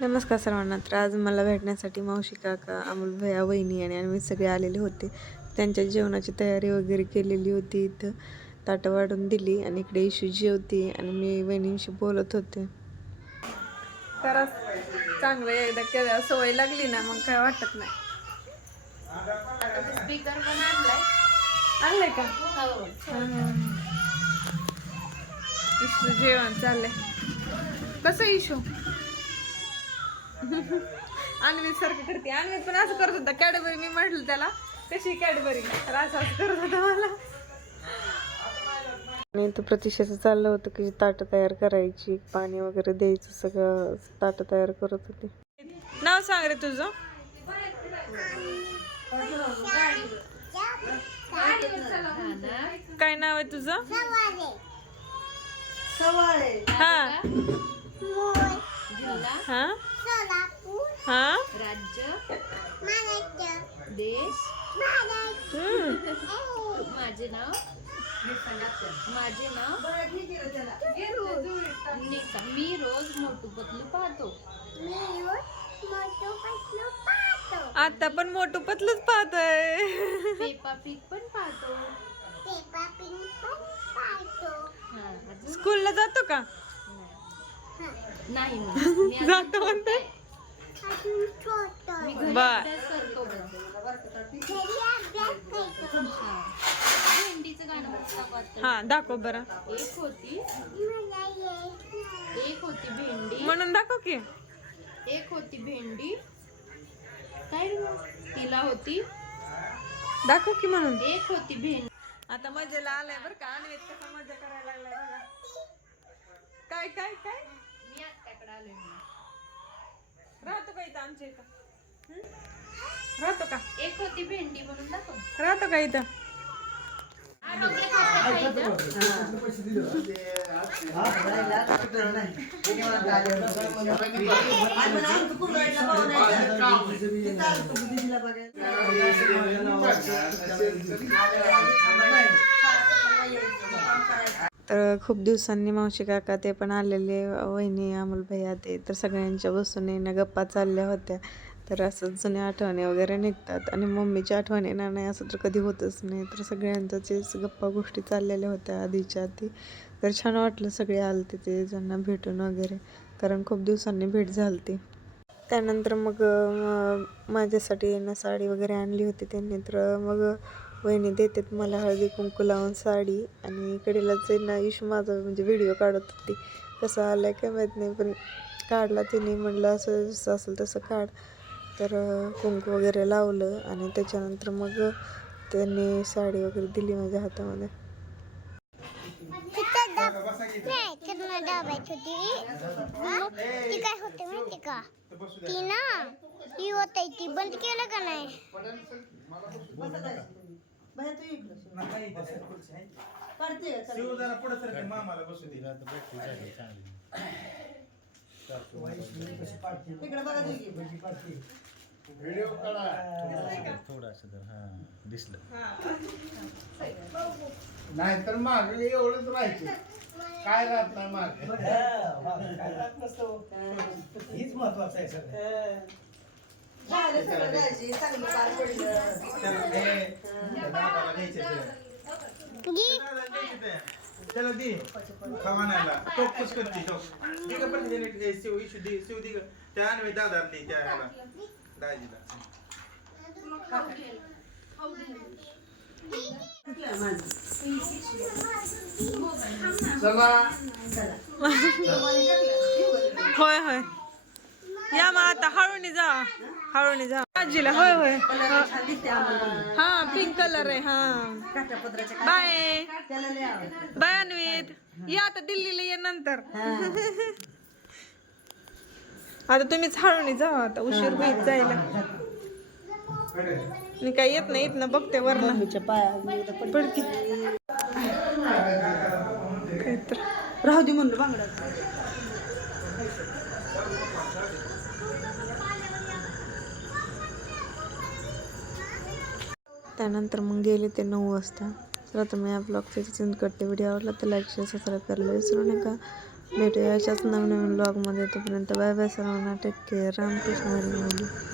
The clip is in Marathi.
नमस्कार सर्वांना. तर आज मला भेटण्यासाठी मावशी काका अमोल भैया वहिनी आणि आम्ही सगळे आलेले होते. त्यांच्या जेवणाची तयारी वगैरे केलेली होती. इथं ताटं वाढून दिली आणि इकडे इशूजी होती आणि मी वहिनींशी बोलत होते. खरंच चांगलं एकदा केलं सवय लागली ना मग काय वाटत नाही. स्पीकर पण आणलाय. आणलंय का? हो. इशू जेवण चाललंय. कसं इशू? अन्वित सारखं करते. अन्वित पण असं करत होता. कॅडबरी मी म्हटलं त्याला कशी कॅडबरी तर असं असं करत होता मला. आणि तो प्रतीक्षाचं चाललं होतं की ताटं तयार करायची पाणी वगैरे द्यायचं सगळं ताटं तयार करत होते. नाव सांग रे तुझं. काय नाव आहे तुझं? हा. हा? हा? राज्य? देश? हम्म. माझे नाव? माझे नाव? निका. मी रोज मोटू पतलू पाहतो. आता पण मोठं पतलंच पाहतोय. पेपा पिग पण पाहतो. हा अजून? स्कूलला जातो का? नाही. मी. जातो म्हणते. मी घरी बर. हा. दाखव. हा बरं एक होती एक होती भेंडी म्हणून दाखव की एक होती भेंडी काय? तिला होती दाखव की म्हणून एक होती भेंडी आता मजेला आलाय बरं का आणि कसा मजा करायला लागलाय बघा काय काय काय मी आत्याकडे आलोय. राहतो का इथं आमच्या इथं? राहतो का? एक होती भेंडी म्हणून दाखव. राहतो का इथं? तर खूप दिवसांनी मावशी काका ते पण आलेले वहिनी अमोल भैया ते तर सगळ्यांच्या बसून येणं गप्पा चालल्या होत्या. तर असं जुन्या आठवणी वगैरे निघतात आणि मम्मीच्या आठवणी ना नाही असं तर कधी होतच नाही. तर सगळ्यांच्याच गप्पा गोष्टी चाललेल्या होत्या आधीच्या आधी. तर छान वाटलं सगळे आलते ते ज्यांना भेटून वगैरे कारण खूप दिवसांनी भेट झालती. त्यानंतर मग माझ्यासाठी ना साडी वगैरे आणली होती त्यांनी. तर मग वहिनी देतात मला हळदी कुंकू लावून साडी आणि कडेलाच ना इशू माझा म्हणजे व्हिडिओ काढत होती. कसं आलाय काय माहीत नाही पण काढला तिने. म्हणलं असं जसं असेल तसं काढ. तर कुंकू वगैरे लावलं आणि त्याच्यानंतर मग त्यांनी साडी वगैरे दिली माझ्या हातामध्ये. ती काय होते माहिती का? ती ना ही होत ती. बंद केलं का नाही? थोडासा तर हा दिसलं. नाहीतर माग एवढंच राहायचं. काय राहत नाही माग? हीच महत्वाचं आहे सगळं. चला. दे खवानाला टोक कुस करते टोक ती का पण त्याने शिव इशू दे शिव दे त्या दे त्या ह्याला दाजीला चला होय होय. या मग आता हळूनी जा हळूनी जा आजीला होय होय. हा पिंक कलर आहे हा. बाय. बाय अन्वित. या आता दिल्लीला ये नंतर. आता तुम्हीच हळूनी जा आता उशीर होईल जायला. मी काय येत नाही इथनं बघते वरण पडकी. काय तर. राहू दे म्हणलं बांगडा त्यानंतर मग गेले ते नऊ वाजता चला तुम्ही या ब्लॉगचे चिंत करते व्हिडिओ आवडला तर लाईक शेअर सबस्क्राईब करायला विसरू नका भेटूया अशाच नवनवीन ब्लॉगमध्ये तोपर्यंत बाय बाय सर्वांना टेक केअर रामकृष्ण हरी माऊली